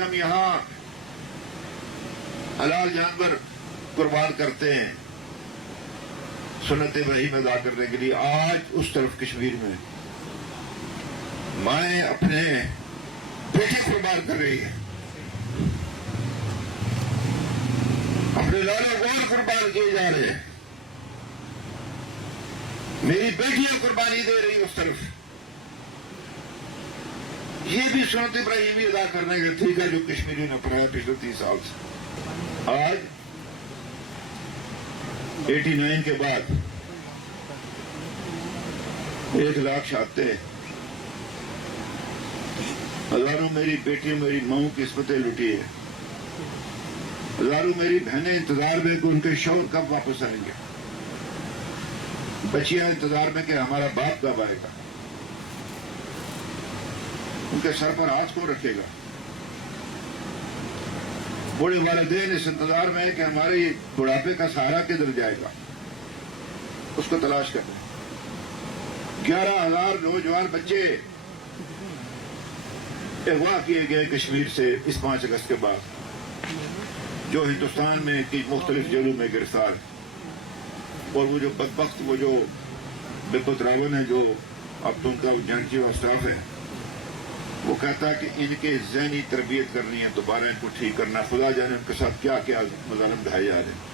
ہم یہاں حلال جانور قربان کرتے ہیں سنت ابراہیم ادا کرنے کے لیے. آج اس طرف کشمیر میں مائیں اپنے بیٹے قربان کر رہی ہیں, اپنے لالوں گور قربان کیے جا رہے ہیں, میری بیٹیاں قربانی دے رہی اس طرف. یہ بھی سنت ابراہیمی ادا کرنے کا طریقہ جو کشمیری نے اپنایا پچھلے 30 سال سے. آج 89 کے بعد 1 لاکھ شہادتیں, ہزاروں میری بیٹیوں میری ماؤں کی عصمتیں لٹی ہے, ہزاروں میری بہنیں انتظار میں کہ ان کے شوہر کب واپس آئیں گے, بچیاں انتظار میں کہ ہمارا باپ کب آئے گا, ان کے سر پر ہاتھ کون رکھے گا. بوڑھے والدین اس انتظار میں ہے کہ ہماری بڑھاپے کا سہارا کدھر جائے گا, اس کو تلاش کریں. 11,000 نوجوان بچے اغوا کیے گئے کشمیر سے اس 5 اگست کے بعد, جو ہندوستان میں کی مختلف جیلوں میں گرفتار ہیں. اور وہ جو بدبخت وہ جو بپت راون ہے جو اب ان کا جنگی و اسٹاف ہے, وہ کہتا ہے کہ ان کے ذہنی تربیت کرنی ہے, دوبارہ ان کو ٹھیک کرنا, خدا جانے ان کے ساتھ کیا کیا مظالم ڈھائے جا رہے ہیں.